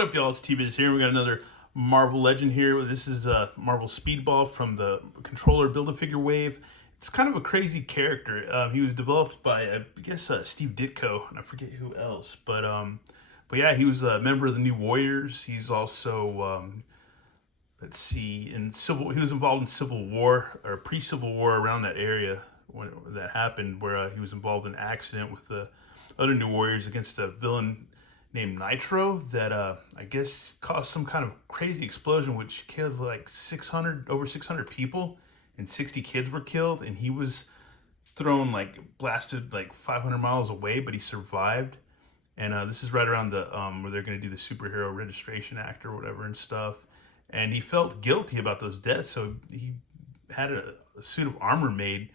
What up, y'all? It's T-Biz here. We got another Marvel Legend here. This is Marvel Speedball from the controller Build-A-Figure wave. It's kind of a crazy character. He was developed by, I guess, Steve Ditko, and I forget who else. But yeah, he was a member of the New Warriors. He's also, let's see, he was involved in Civil War, or pre-Civil War, around that area when that happened, where he was involved in an accident with the other New Warriors against a villain named Nitro that I guess caused some kind of crazy explosion which killed like over 600 people, and 60 kids were killed, and he was thrown, like blasted like 500 miles away, but he survived. And this is right around the where they're going to do the Superhero Registration Act or whatever and stuff. And he felt guilty about those deaths, so he had a suit of armor made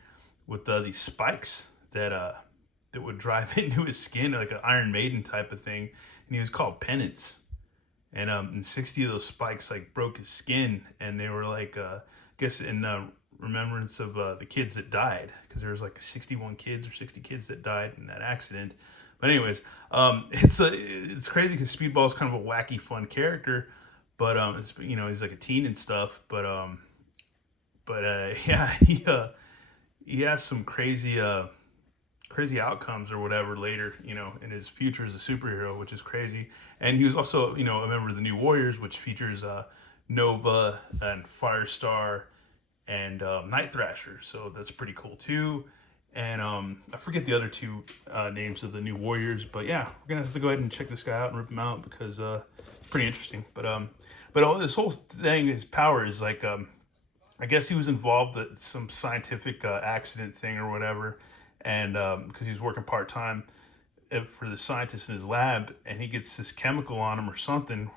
with these spikes that would drive into his skin, like an Iron Maiden type of thing. And he was called Penance. And 60 of those spikes like broke his skin, and they were like, I guess in remembrance of the kids that died, because there was like 61 kids or 60 kids that died in that accident. But anyways, it's crazy because Speedball is kind of a wacky, fun character, but it's, he's like a teen and stuff. Yeah, he has some crazy outcomes or whatever later, in his future as a superhero, which is crazy. And he was also, a member of the New Warriors, which features Nova and Firestar and Night Thrasher. So that's pretty cool too. And I forget the other two names of the New Warriors, but yeah, we're gonna have to go ahead and check this guy out and rip him out because it's pretty interesting. But all this whole thing, his power is like, I guess he was involved in some scientific accident thing or whatever, and because he was working part-time for the scientist in his lab, and he gets this chemical on him or something.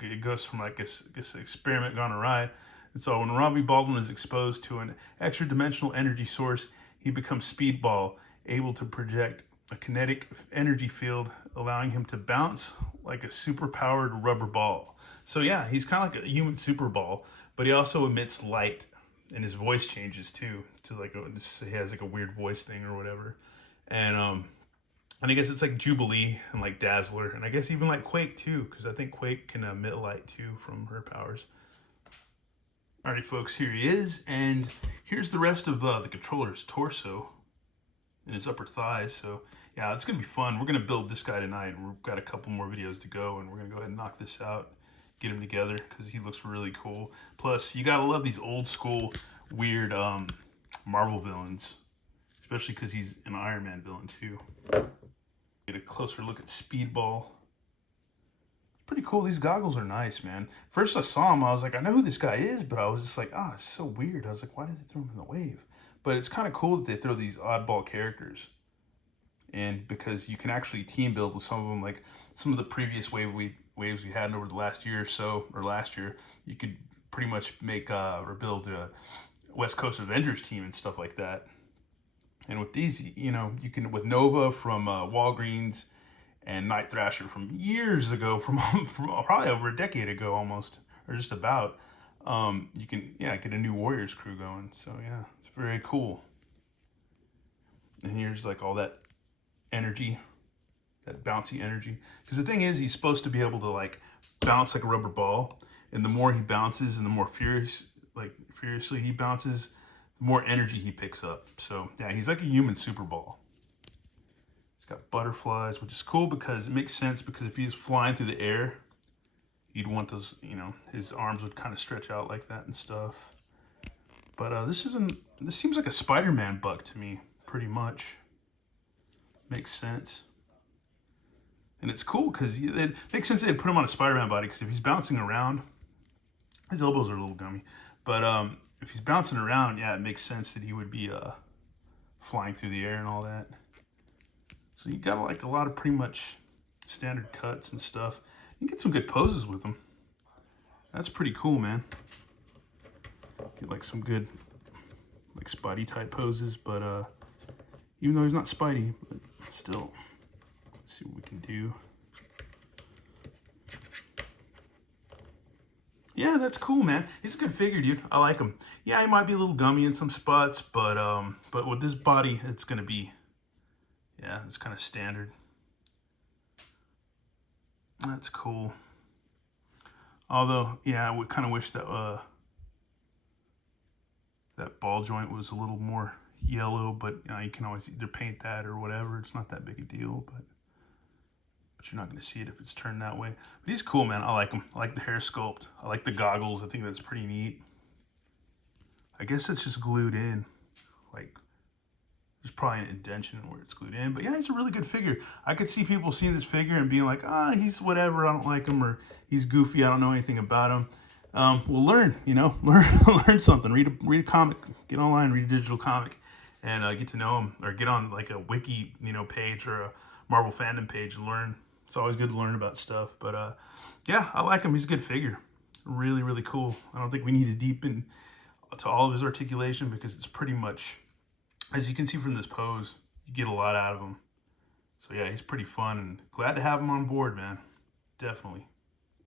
It goes from, I guess an experiment gone awry. And so when Robbie Baldwin is exposed to an extra-dimensional energy source, he becomes Speedball, able to project a kinetic energy field, allowing him to bounce like a super-powered rubber ball. So yeah, he's kind of like a human Super Ball, but he also emits light, and his voice changes too, to like he has like a weird voice thing or whatever. And I guess it's like Jubilee and like Dazzler, and I guess even like Quake too, because I think Quake can emit light too from her powers. Alrighty, folks, here he is, and here's the rest of the controller's torso and his upper thighs. So yeah, it's gonna be fun. We're gonna build this guy tonight. We've got a couple more videos to go, and we're gonna go ahead and knock this out, get him together, because he looks really cool. Plus, you gotta love these old school weird Marvel villains, especially because he's an Iron Man villain too. Get a closer look at Speedball. Pretty cool. These goggles are nice, man. First I saw him, I was like, I know who this guy is, but I was just like, it's so weird. I was like, why did they throw him in the wave? But it's kind of cool that they throw these oddball characters, and because you can actually team build with some of them, like some of the previous waves we had over the last year or so, or last year, you could pretty much make or build a West Coast Avengers team and stuff like that. And with these, you can, with Nova from Walgreens, and Night Thrasher from years ago, from probably over a decade ago almost, or just about, you can, get a New Warriors crew going. So yeah, it's very cool. And here's like all that energy, that bouncy energy. Because the thing is, he's supposed to be able to like bounce like a rubber ball, and the more he bounces and the more furiously he bounces, the more energy he picks up. So yeah, he's like a human Super Ball. He's got butterflies, which is cool because it makes sense, because if he was flying through the air, you'd want those, his arms would kind of stretch out like that and stuff. But this seems like a Spider-Man bug to me, pretty much. Makes sense. And it's cool because it makes sense they'd put him on a Spider-Man body, because if he's bouncing around, his elbows are a little gummy. But if he's bouncing around, yeah, it makes sense that he would be flying through the air and all that. So you got like a lot of pretty much standard cuts and stuff. You can get some good poses with them. That's pretty cool, man. Get like some good like Spidey type poses, but even though he's not Spidey, but still, let's see what we can do. Yeah, that's cool, man. He's a good figure, dude. I like him. Yeah, he might be a little gummy in some spots, but with this body, it's gonna be, yeah, it's kind of standard. That's cool. Although, yeah, I would kind of wish that that ball joint was a little more yellow, but you can always either paint that or whatever. It's not that big a deal, but you're not going to see it if it's turned that way. But he's cool, man. I like him. I like the hair sculpt. I like the goggles. I think that's pretty neat. I guess it's just glued in. Like, there's probably an indentation where it's glued in. But yeah, he's a really good figure. I could see people seeing this figure and being like, he's whatever. I don't like him, or he's goofy. I don't know anything about him. Well, learn, learn something. Read a comic. Get online, read a digital comic, and get to know him. Or get on like a wiki, page or a Marvel fandom page and learn. It's always good to learn about stuff. But yeah, I like him. He's a good figure. Really, really cool. I don't think we need to deepen to all of his articulation because it's pretty much, as you can see from this pose, you get a lot out of him. So yeah, he's pretty fun and glad to have him on board, man. Definitely.